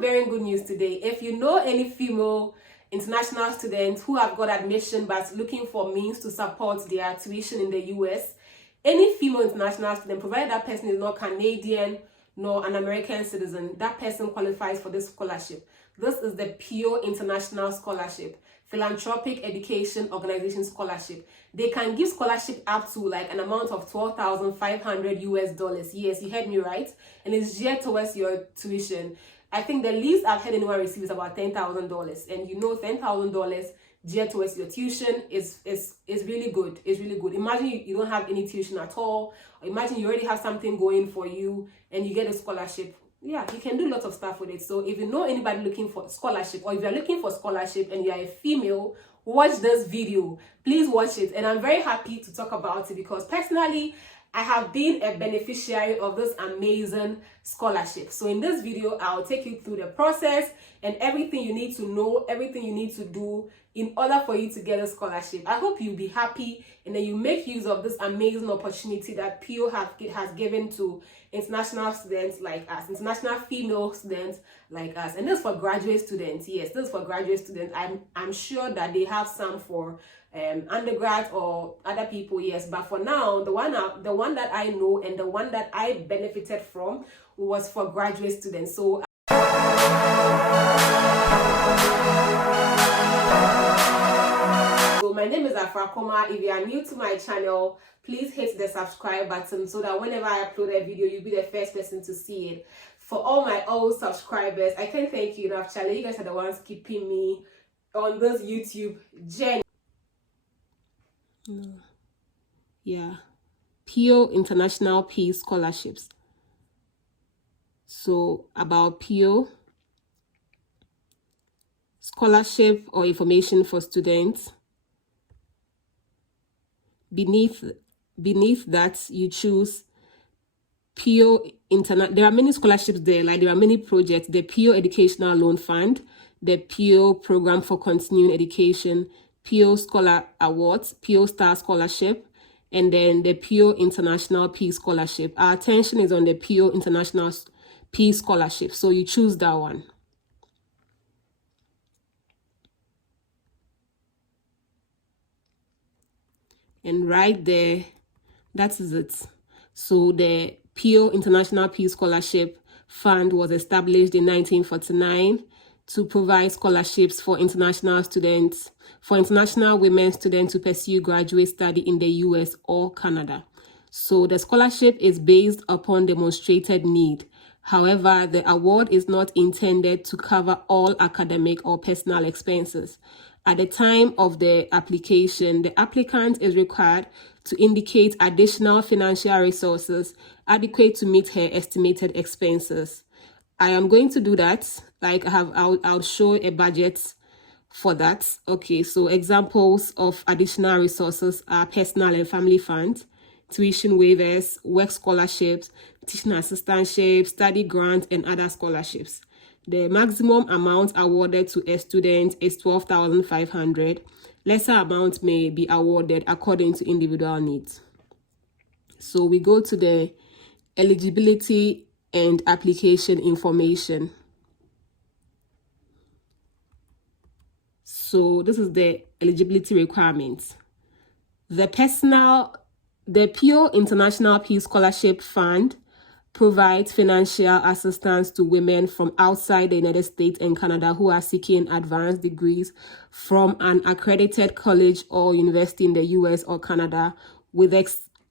I'm bearing good news today. If you know any female international students who have got admission but looking for means to support their tuition in the US, any female international student, provided that person is not Canadian nor an American citizen, that person qualifies for this scholarship. This is the P.E.O International Scholarship, Philanthropic Education Organization Scholarship. They can give scholarship up to like an amount of $12,500 US. Yes, you heard me right. And it's geared towards your tuition. I think the least I've heard anyone receive is about $10,000. And you know, $10,000 geared towards your tuition is really good. It's really good. Imagine you don't have any tuition at all. Or imagine you already have something going for you and you get a scholarship. Yeah, you can do lots of stuff with it. So if you know anybody looking for scholarship, or if you're looking for scholarship and you're a female, watch this video. Please watch it. And I'm very happy to talk about it because personally, I have been a beneficiary of this amazing scholarship. So in this video, I'll take you through the process and everything you need to know, everything you need to do in order for you to get a scholarship. I hope you'll be happy and then you make use of this amazing opportunity that P.E.O has given to international students like us, international female students like us. And this is for graduate students. Yes, this is for graduate students. I'm sure that they have some for undergrad or other people, yes, but for now the one that I know and the one that I benefited from was for graduate students. So my name is Afrakoma. If you are new to my channel, please hit the subscribe button so that whenever I upload a video, you'll be the first person to see it. For all my old subscribers, I can't thank you enough, Charlie. You guys are the ones keeping me on this YouTube journey. Yeah, P.E.O International Peace Scholarships. So about P.E.O, scholarship or information for students. Beneath that, you choose P.E.O Internet. There are many scholarships there, like there are many projects. The P.E.O Educational Loan Fund, the P.E.O Program for Continuing Education, P.E.O Scholar Awards, P.E.O Star Scholarship, and then the P.E.O International Peace Scholarship. Our attention is on the P.E.O International Peace Scholarship, so you choose that one. And right there, that is it. So the P.E.O International Peace Scholarship Fund was established in 1949 to provide scholarships for international students, for international women students to pursue graduate study in the US or Canada. So the scholarship is based upon demonstrated need. However, the award is not intended to cover all academic or personal expenses. At the time of the application, the applicant is required to indicate additional financial resources adequate to meet her estimated expenses. I am going to do that. Like I'll show a budget for that. Okay, so examples of additional resources are personal and family fund, tuition waivers, work scholarships, teaching assistantship, study grants, and other scholarships. The maximum amount awarded to a student is $12,500. Lesser amount may be awarded according to individual needs. So we go to the eligibility and application information. So this is the eligibility requirements. The P.E.O International Peace Scholarship Fund provides financial assistance to women from outside the United States and Canada who are seeking advanced degrees from an accredited college or university in the US or Canada, with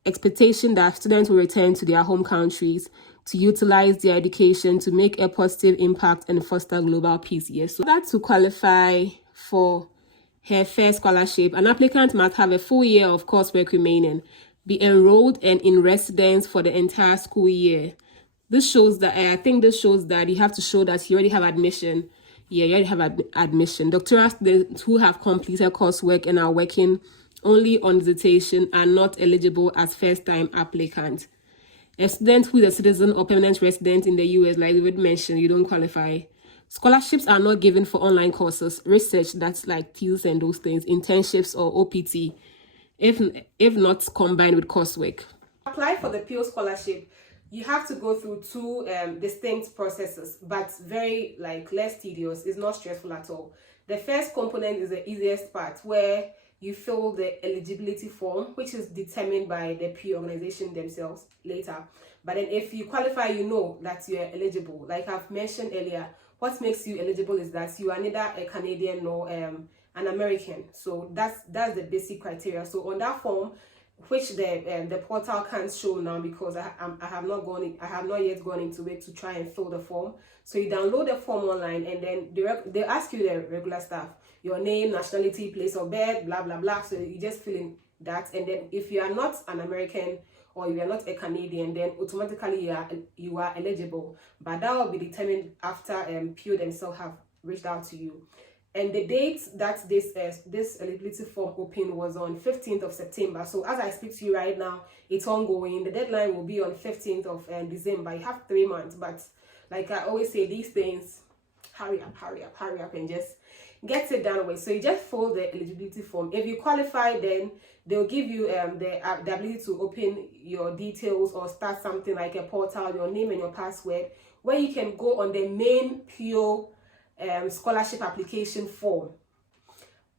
expectation that students will return to their home countries to utilize their education to make a positive impact and foster global peace. Yes, so that to qualify for her first scholarship, an applicant must have a full year of coursework remaining, be enrolled and in residence for the entire school year. This shows that, I think this shows that you have to show that you already have admission. Yeah, you already have admission. Doctoral students who have completed coursework and are working only on dissertation are not eligible as first-time applicants. A student who is a citizen or permanent resident in the US, like we would mention, you don't qualify. Scholarships are not given for online courses, research, that's like thesis and those things, internships or OPT, if not combined with coursework. Apply for the P.E.O scholarship. You have to go through two distinct processes, but very less tedious. It's not stressful at all. The first component is the easiest part, where you fill the eligibility form, which is determined by the P.E.O organization themselves later. But then if you qualify, you know that you're eligible. Like I've mentioned earlier, what makes you eligible is that you are neither a Canadian nor an American. So that's the basic criteria. So on that form, which the portal can't show now because I have not yet gone into it to try and fill the form. So you download the form online, and then they ask you the regular stuff: your name, nationality, place of birth, blah blah blah. So you just fill in that, and then if you are not an American or you are not a Canadian, then automatically you are eligible. But that will be determined after P.E.O themselves have reached out to you. And the date that this eligibility form opened was on 15th of September. So as I speak to you right now, it's ongoing. The deadline will be on 15th of December. You have 3 months, but like I always say, these things, hurry up and just get it done with. So you just fill the eligibility form. If you qualify, then they'll give you the ability to open your details or start something like a portal, your name and your password, where you can go on the main P.E.O scholarship application form.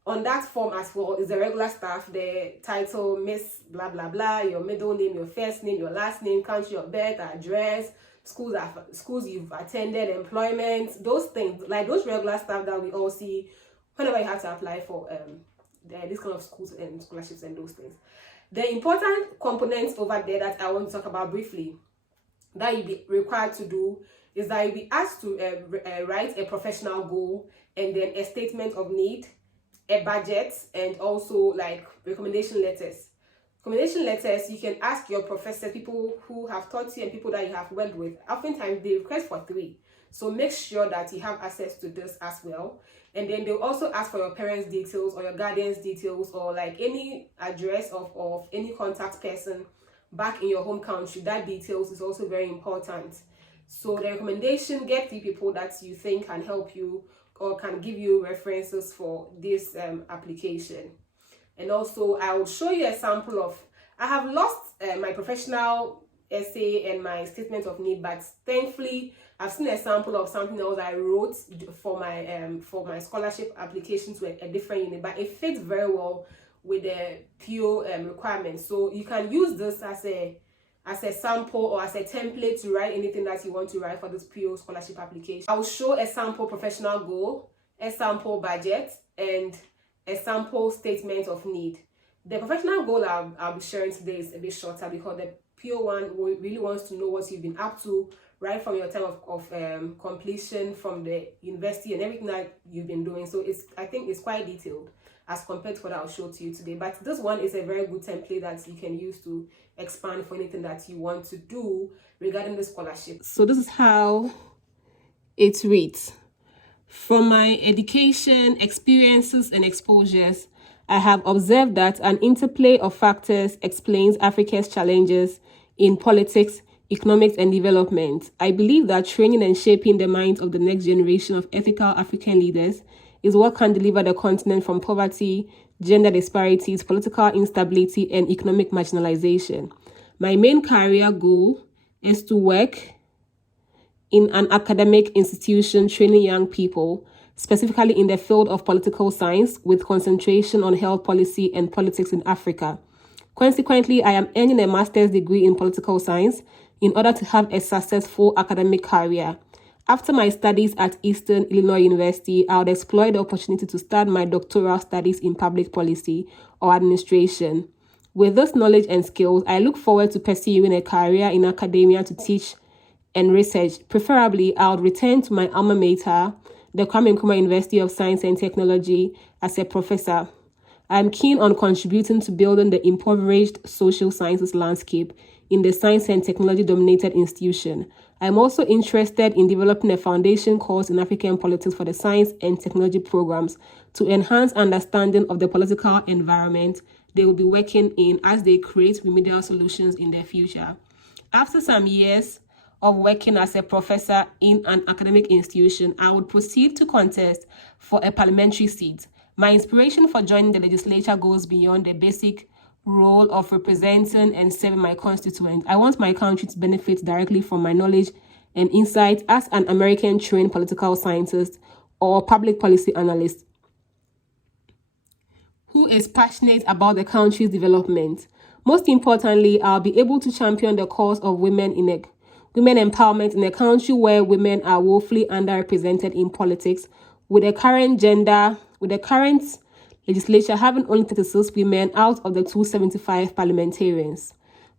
On that form as well is the regular stuff: the title, Miss blah blah blah, your middle name, your first name, your last name, country of birth, address, schools you've attended, employment, those things, like those regular stuff that we all see whenever you have to apply for this kind of schools and scholarships and those things. The important components over there that I want to talk about briefly that you'll be required to do is that you'll be asked to write a professional goal, and then a statement of need, a budget, and also recommendation letters. Recommendation letters, you can ask your professor, people who have taught you and people that you have worked with. Oftentimes they request for 3. So make sure that you have access to this as well. And then they'll also ask for your parents' details or your guardian's details, or any address of any contact person back in your home country. That details is also very important. So the recommendation: get 3 people that you think can help you or can give you references for this application. And also I will show you a sample of, I have lost my professional essay and my statement of need, but thankfully I've seen a sample of something else I wrote for my scholarship application to a different unit, but it fits very well with the P.E.O requirements. So you can use this as a sample or as a template to write anything that you want to write for this P.E.O scholarship application. I will show a sample professional goal, a sample budget, and a sample statement of need. The professional goal I'll be sharing today is a bit shorter because the P.E.O one really wants to know what you've been up to right from your time of completion from the university and everything that you've been doing. So I think it's quite detailed as compared to what I'll show to you today. But this one is a very good template that you can use to expand for anything that you want to do regarding the scholarship. So this is how it reads. From my education, experiences, and exposures, I have observed that an interplay of factors explains Africa's challenges in politics, economics, and development. I believe that training and shaping the minds of the next generation of ethical African leaders is what can deliver the continent from poverty, gender disparities, political instability, and economic marginalization. My main career goal is to work in an academic institution training young people, specifically in the field of political science, with concentration on health policy and politics in Africa. Consequently, I am earning a master's degree in political science in order to have a successful academic career. After my studies at Eastern Illinois University, I would explore the opportunity to start my doctoral studies in public policy or administration. With this knowledge and skills, I look forward to pursuing a career in academia to teach and research. Preferably, I would return to my alma mater, the Kwame Nkrumah University of Science and Technology, as a professor. I am keen on contributing to building the impoverished social sciences landscape in the science and technology-dominated institution. I am also interested in developing a foundation course in African politics for the science and technology programs to enhance understanding of the political environment they will be working in as they create remedial solutions in the future. After some years of working as a professor in an academic institution, I would proceed to contest for a parliamentary seat. My inspiration for joining the legislature goes beyond the basic role of representing and serving my constituents. I want my country to benefit directly from my knowledge and insight as an American trained political scientist or public policy analyst who is passionate about the country's development. Most importantly, I'll be able to champion the cause of women empowerment in a country where women are woefully underrepresented in politics, with the current legislature having only 36 women out of the 275 parliamentarians.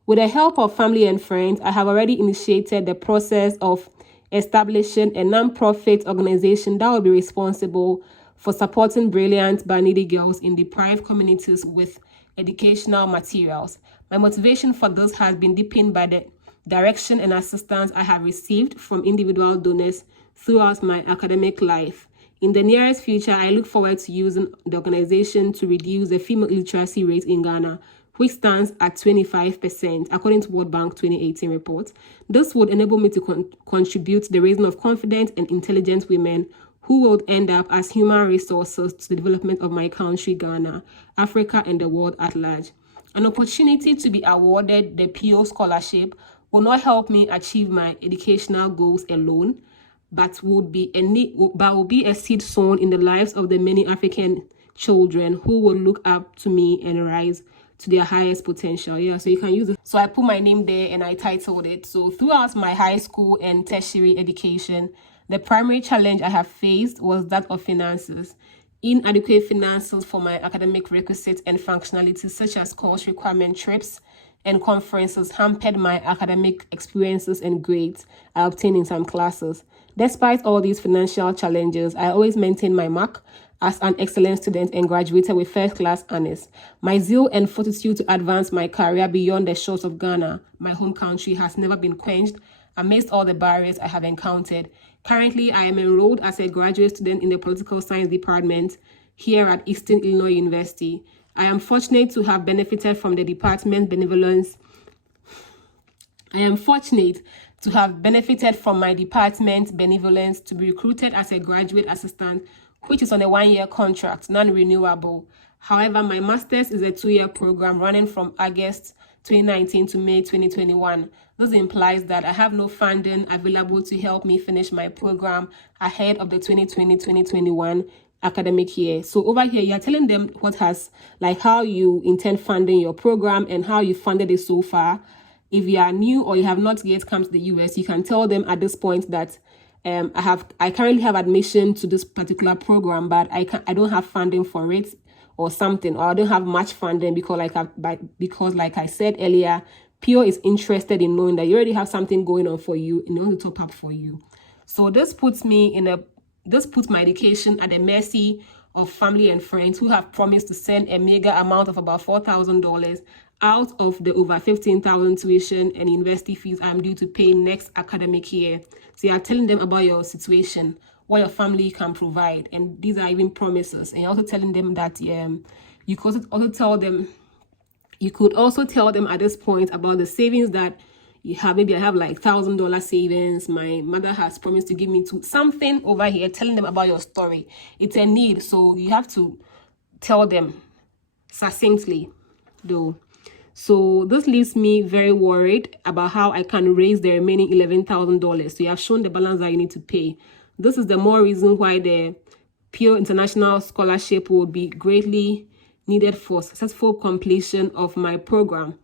With the help of family and friends, I have already initiated the process of establishing a non-profit organization that will be responsible for supporting brilliant but needy girls in deprived communities with educational materials. My motivation for this has been deepened by the direction and assistance I have received from individual donors throughout my academic life. In the nearest future, I look forward to using the organization to reduce the female literacy rate in Ghana, which stands at 25%, according to World Bank 2018 report. This would enable me to contribute to the raising of confident and intelligent women who will end up as human resources to the development of my country, Ghana, Africa, and the world at large. An opportunity to be awarded the P.E.O scholarship will not help me achieve my educational goals alone, but will be a seed sown in the lives of the many African children who will look up to me and rise to their highest potential. Yeah, so you can use it. So I put my name there and I titled it. So throughout my high school and tertiary education, the primary challenge I have faced was that of finances. Inadequate finances for my academic requisites and functionalities such as course requirement trips and conferences hampered my academic experiences and grades I obtained in some classes. Despite all these financial challenges, I always maintained my mark as an excellent student and graduated with first-class honors. My zeal and fortitude to advance my career beyond the shores of Ghana, my home country, has never been quenched amidst all the barriers I have encountered. Currently, I am enrolled as a graduate student in the Political Science Department here at Eastern Illinois University. I am fortunate to have benefited from the department's benevolence. I am fortunate to have benefited from my department's benevolence to be recruited as a graduate assistant, which is on a 1-year contract, non-renewable. However, my master's is a 2-year program running from August 2019 to May 2021. This implies that I have no funding available to help me finish my program ahead of the 2020-2021 academic year. So over here, you are telling them how you intend funding your program and how you funded it so far. If you are new or you have not yet come to the US, you can tell them at this point that I currently have admission to this particular program, but I don't have funding for it or something, or I don't have much funding because like I said earlier, P.E.O is interested in knowing that you already have something going on for you and they want to top up for you. So this puts my education at the mercy of family and friends who have promised to send a mega amount of about $4,000 out of the over $15,000 tuition and university fees I'm due to pay next academic year. So you are telling them about your situation, what your family can provide, and these are even promises. And you're also telling them that you could also tell them at this point about the savings that you have. Maybe I have like $1,000 savings. My mother has promised to give me something over here, telling them about your story. It's a need, so you have to tell them succinctly, though. So this leaves me very worried about how I can raise the remaining $11,000. So you have shown the balance that you need to pay. This is the more reason why the P.E.O International Scholarship would be greatly needed for successful completion of my program.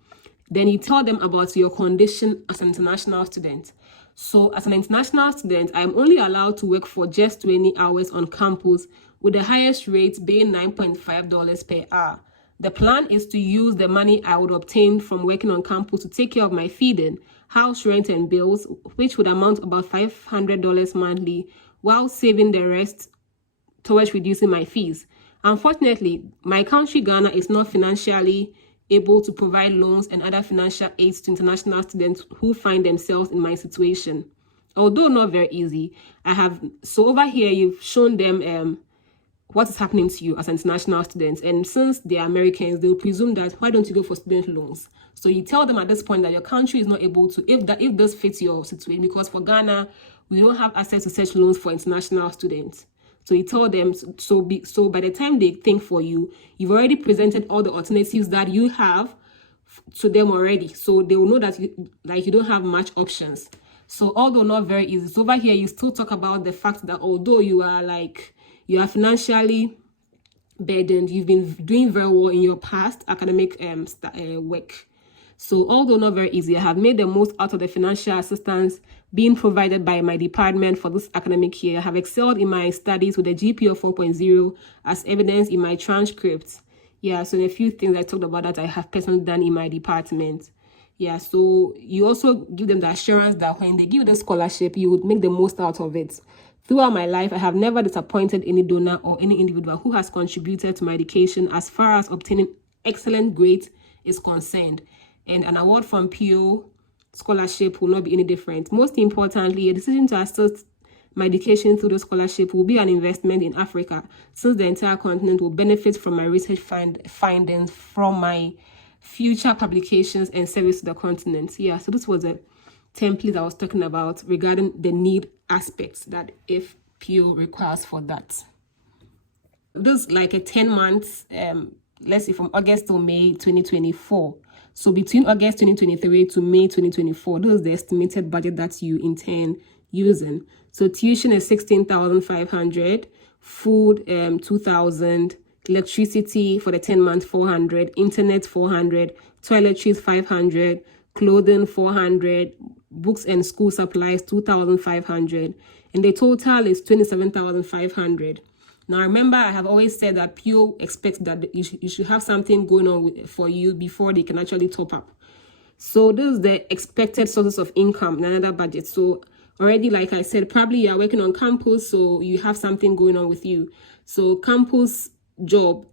Then you tell them about your condition as an international student. So as an international student, I am only allowed to work for just 20 hours on campus, with the highest rate being $9.5 per hour. The plan is to use the money I would obtain from working on campus to take care of my feeding, house rent, and bills, which would amount to about $500 monthly, while saving the rest towards reducing my fees. Unfortunately, my country, Ghana, is not financially able to provide loans and other financial aids to international students who find themselves in my situation. Although not very easy, so over here, you've shown them what is happening to you as an international student. And since they are Americans, they will presume that, why don't you go for student loans? So you tell them at this point that your country is not able to, if this fits your situation, because for Ghana, we don't have access to such loans for international students. So you tell them, so by the time they think for you, you've already presented all the alternatives that you have to them already. So they will know that you don't have much options. So although not very easy, so over here you still talk about the fact that although you are financially burdened, you've been doing very well in your past academic work. So although not very easy, I have made the most out of the financial assistance being provided by my department for this academic year. I have excelled in my studies with a GPA of 4.0 as evidenced in my transcripts. Yeah, so a few things I talked about that I have personally done in my department. Yeah, so you also give them the assurance that when they give you the scholarship, you would make the most out of it. Throughout my life, I have never disappointed any donor or any individual who has contributed to my education as far as obtaining excellent grades is concerned. And an award from P.E.O scholarship will not be any different. Most importantly, a decision to assist my education through the scholarship will be an investment in Africa, since the entire continent will benefit from my research findings from my future publications and service to the continent. Yeah, so this was a template I was talking about regarding the need aspects that if P.E.O requires for that. This is like a 10 months, let's say from August to May 2024. So between August 2023 to May 2024, this is the estimated budget that you intend using. So tuition is 16,500, food 2,000, electricity for the 10 months 400, internet 400, toiletries 500, clothing 400, books and school supplies 2,500, and the total is 27,500. Now, remember, I have always said that P.E.O expects that you should have something going on for you before they can actually top up. So this is the expected sources of income in another budget. So already, like I said, probably you are working on campus, so you have something going on with you. So campus job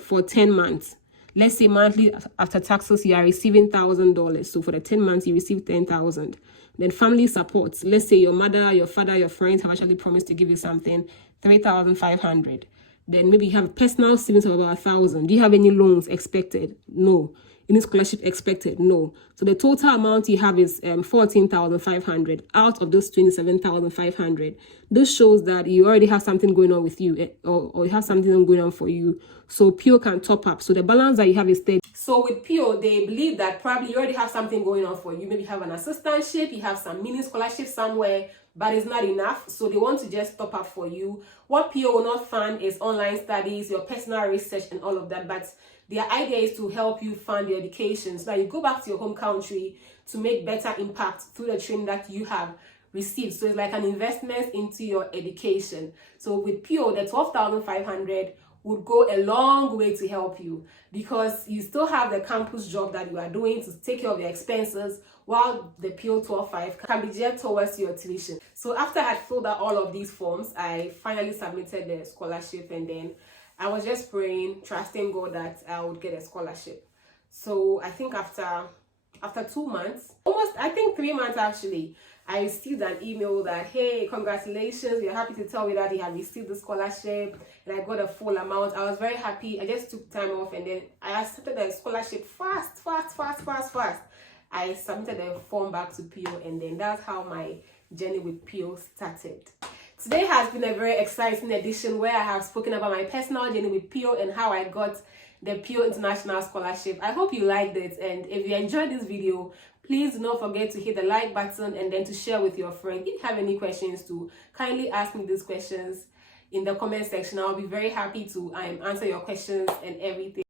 for 10 months. Let's say monthly after taxes, you are receiving $1,000. So for the 10 months, you receive 10,000. Then family support. Let's say your mother, your father, your friends have actually promised to give you something, 3,500. Then maybe you have personal savings of about 1,000. Do you have any loans expected? No. Any scholarship expected? No. So the total amount you have is 14,500 out of those 27,500. This shows that you already have something going on with you, or you have something going on for you. So P.E.O can top up. So the balance that you have is steady. So with P.E.O, they believe that probably you already have something going on for you. Maybe you have an assistantship, you have some mini scholarship somewhere, but it's not enough. So they want to just top up for you. What P.E.O will not fund is online studies, your personal research, and all of that. But their idea is to help you fund your education so that you go back to your home country to make better impact through the training that you have received. So it's like an investment into your education. So with P.E.O, the 12,500 would go a long way to help you, because you still have the campus job that you are doing to take care of your expenses, while the P.E.O 12,500 can be geared towards your tuition. So after I had filled out all of these forms, I finally submitted the scholarship, and then I was just praying, trusting God that I would get a scholarship. So I think after 2 months, I think 3 months actually, I received an email that, hey, congratulations, we are happy to tell you that you have received the scholarship, and I got a full amount. I was very happy. I just took time off, and then I accepted the scholarship fast. I submitted the form back to P.E.O, and then that's how my journey with P.E.O started. Today has been a very exciting edition where I have spoken about my personal journey with P.E.O and how I got the P.E.O International Scholarship. I hope you liked it, and if you enjoyed this video, please do not forget to hit the like button and then to share with your friend. If you have any questions, to kindly ask me these questions in the comment section. I'll be very happy to answer your questions and everything.